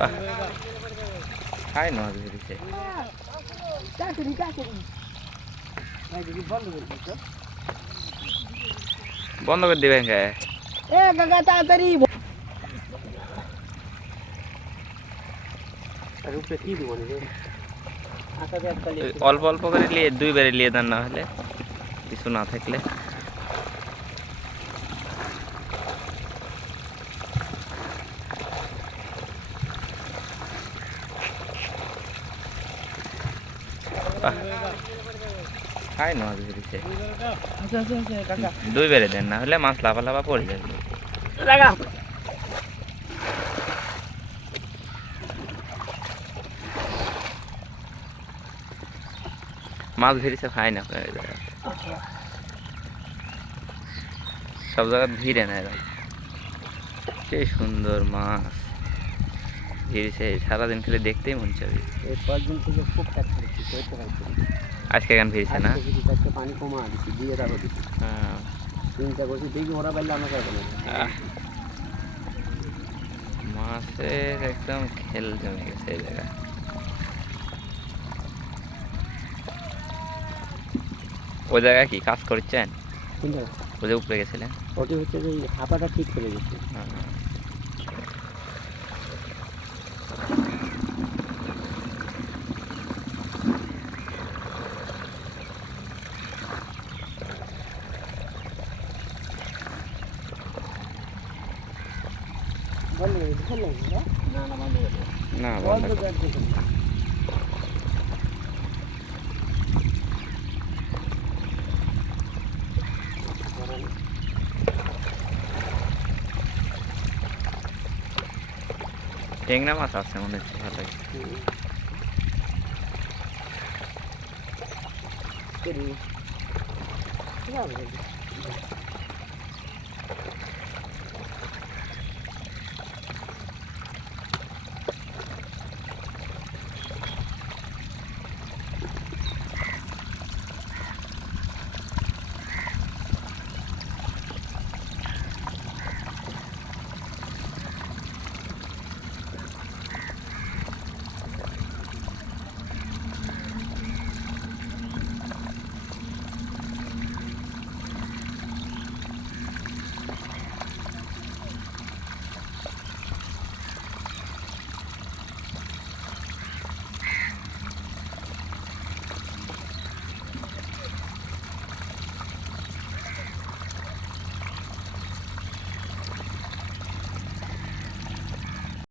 বাহ খায় মাছ ধরেছে চাকরি চাকরি ভাই দিদি বন্ধ করে দিচ্ছ বন্ধ করে দিবেন কে এ কাকা তাড়াতাড়ি আর উপরে কি দিব রে আটা দিয়ে একটা ওই অল্প অল্প করে নিয়ে দুইবারে নিয়ে দেন না হলে কিছু না থাকলে খায় মাছ ধরেছে আচ্ছা আচ্ছা আচ্ছা কাকা। দুইবারে দেন না হলে মাছ লাফা লাফা পড়ে যাবে মাছ ধরেছে খায় না আপনার সব জায়গায় ভিড়ে না এরকম কি সুন্দর মাছ। ভিড়ছে সারাদিন খেলে দেখতেই মন চাবে। এই কয়েকদিন থেকে খুব কাজ করেছি করতে পারছি আজকে কেন ভিড়ছে না? আজকে পানি কমা দিচ্ছি দিয়ে দেবো হ্যাঁ। চিন্তা করছি দেখি ওরা পারলে আমাকে হবে না। মাছের একদম খেল জমে গেছে এই জায়গায়। ওই জায়গায় কি কাজ করছেন? ওই যে উপরে গেছিলেন? ওটি হচ্ছে যে হাঁপাটা ঠিক করে গেছে। হ্যাঁ। না বন্ধ। টেংরা মাছ আছে মনে হচ্ছে ভালোই।